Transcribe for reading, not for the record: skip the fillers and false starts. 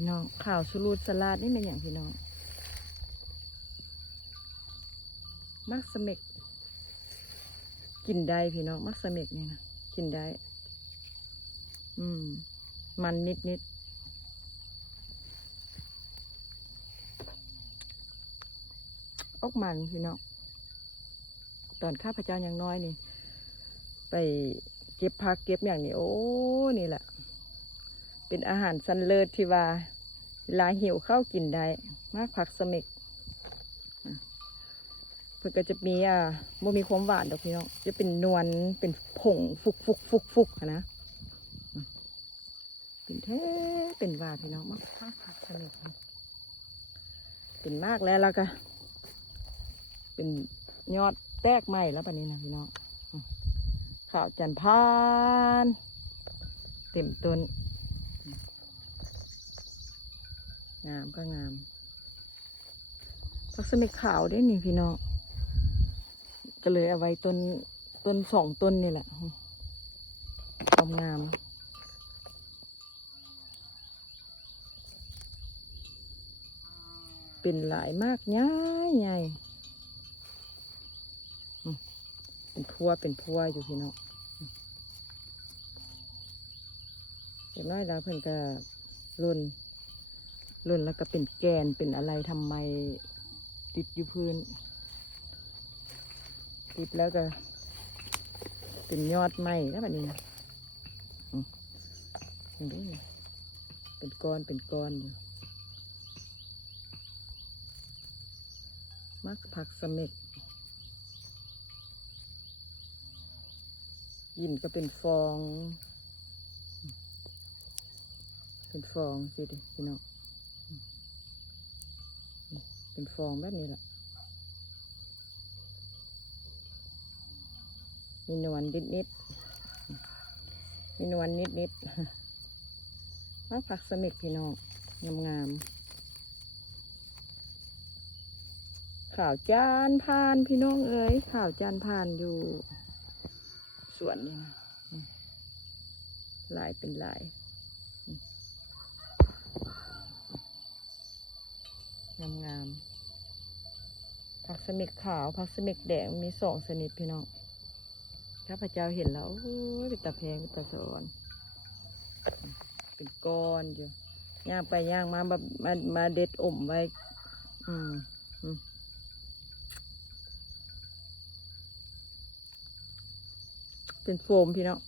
พี่น้องข่าวสลูดสลัดนี่เป็นอย่างพี่น้องมักสเมกกินได้พี่น้องมักสเมกนี่นะกินได้มันนิดออกมันพี่น้องตอนข้าพเจ้ายังน้อยนี่ไปเก็บผักเก็บอย่างนี้โอ้นี่แหละเป็นอาหารสันเลิศที่ว่าเวลาหิวข้าวกินได้มากผักสเมกเพื่อก็จะมีบ่มีความหวานดอกพี่น้องจะเป็นนวลเป็นผงฟุกนะเป็นแท้เป็นหวานพี่น้องมากผักสเมกเป็นมากแล้วก็เป็นยอดแตกใหม่แล้วปะนี้นะพี่น้องข้าวจันทร์พานเต็มต้นงามก็งามผักสเมกขาวด้วยนี่พี่น้องก็เลยเอาไว้ต้น2 ต้นนี่แหละงามเป็นหลายมากง่ายเป็นพัวอยู่พี่น้องเดี๋ยวน้อยแล้วเพิ่นก็รุ่นแล้วก็เป็นแกนเป็นอะไรทำไมติดอยู่พื้นติดแล้วก็เป็นยอดไม้แล้วแบบนี้เห็นไหมเป็นก้อนอยู่มักผักสเมกยินก็เป็นฟองสิดิพี่น้องเป็นฟองแบบนี้แหละมีนวลนิดมักผักสเมกพี่น้องงามข่าวจานพานพี่น้องเอ๋ยข่าวจานพานอยู่สวนนี่นะลายเป็นลายงามผักสเมกขาวผักสเมกแดงมี2 ชนิดพี่น้องข้าพเจ้าเห็นแล้วโอ้ยเป็นตาแพงเป็นตาสอนเป็นก้อนอยู่ย่างไปย่างมาเด็ดอมไว้เป็นโฟมพี่น้อง